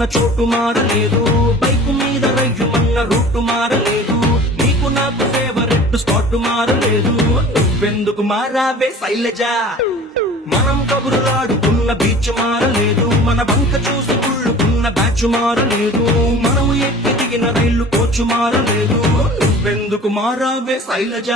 ఉన్న చోటు మారలేదు, బైకు మీద రయ్యుమన్న రూటు మారలేదు, నీకు నాకు ఫేవరెట్ స్పాట్ మారలేదు. నువ్వెందుకు మారావే శైలజ? మనం కబురులాడుకున్న బీచ్ మారలేదు, మన బంక చూసి కుళ్ళుకున్న బ్యాచ్ మారలేదు, మనం ఎక్కి దిగిన రైలు కోచు మారలేదు. నువ్వెందుకు మారావే శైలజ?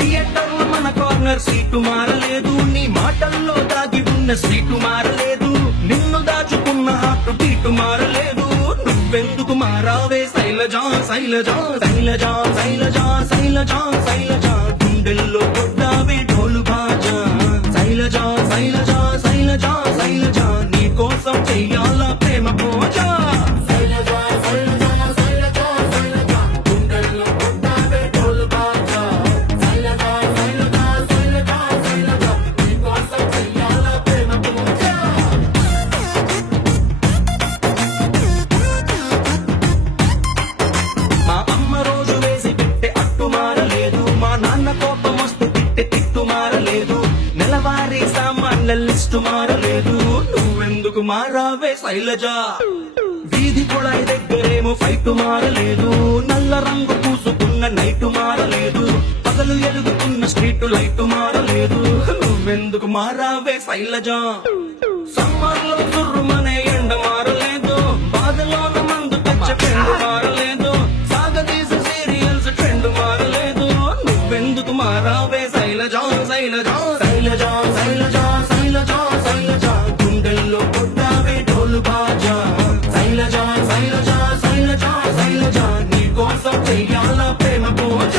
థియేటర్ లో మన కార్నర్ సీటు మారలేదు, నీ మాటల్లో దాగి ఉన్న సీటు మారలేదు, నిన్ను దాచుకున్న హార్ట్ బీటు మారలేదు. నువ్వెందుకు మారావే శైలజ? శైలజ శైలజ శైలజ శైలజ శైలజ గుండెల్లో కొట్టావే ఢోలు బాజా. శైలజ శైలజ శైలజ శైలజ నీ కోసం చెయ్యాలా ప్రేమ పూజ. మా అమ్మ రోజు వేసి పెట్టే అట్టు మారలేదు, మా నాన్న కోపం వస్తే తిట్టే తిట్టు మారలేదు, నెలవారీ సామాన్ల లిస్టు మారలేదు. నువ్వెందుకు మారావే శైలజ? వీధి కుళాయి దగ్గరేమో ఫైట్ మారలేదు, నల్ల రంగు పూసుకున్న నైటు మారలేదు, పగలు ఎలుగుతున్న స్ట్రీట్ లైట్ మారలేదు. నువ్వెందుకు మారావే శైలజ? సమ్మర్ లో తుర్రుమనే ఎండ మారలేదు, బాధలోన మందు తెచ్చే ఫ్రెండ్ మారలేదు, సాగదీసే సీరియల్స్ ట్రెండ్ మారలేదు. నువ్వెందుకు మారావే శైలజ? శైలజ శైలజ శైలజ శైలజ శైలజ గుండెల్లో కొట్టావే ఢోలు బాజా. శైలజ శైలజ శైలజ శైలజ నీ కోసం చెయ్యాలా ప్రేమ పూజ.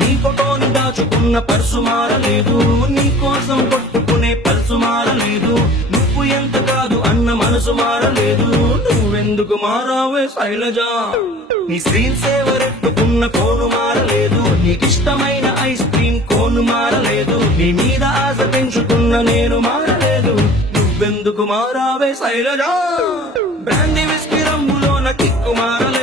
నీ ఫోటోని దాచుకున్న పర్సు మారలేదు, నీ కోసం కొట్టుకునే పల్సు మారలేదు, నువ్వు ఎంత కాదు అన్న మనసు మారలేదు. నువ్వెందుకు మారావే శైలజ? నీ స్క్రీన్ సేవర్ ఎట్టుకున్న ఫోను మారలేదు, నీకిష్టమైన ఐస్ క్రీమ్ కోను మారలేదు, నీ మీద ఆశ పెంచుకున్న నేను మారలేదు. నువ్వెందుకు మారావే శైలజ? బ్రాండీ విస్కీ రంగులోన కిక్కు మారలేదు,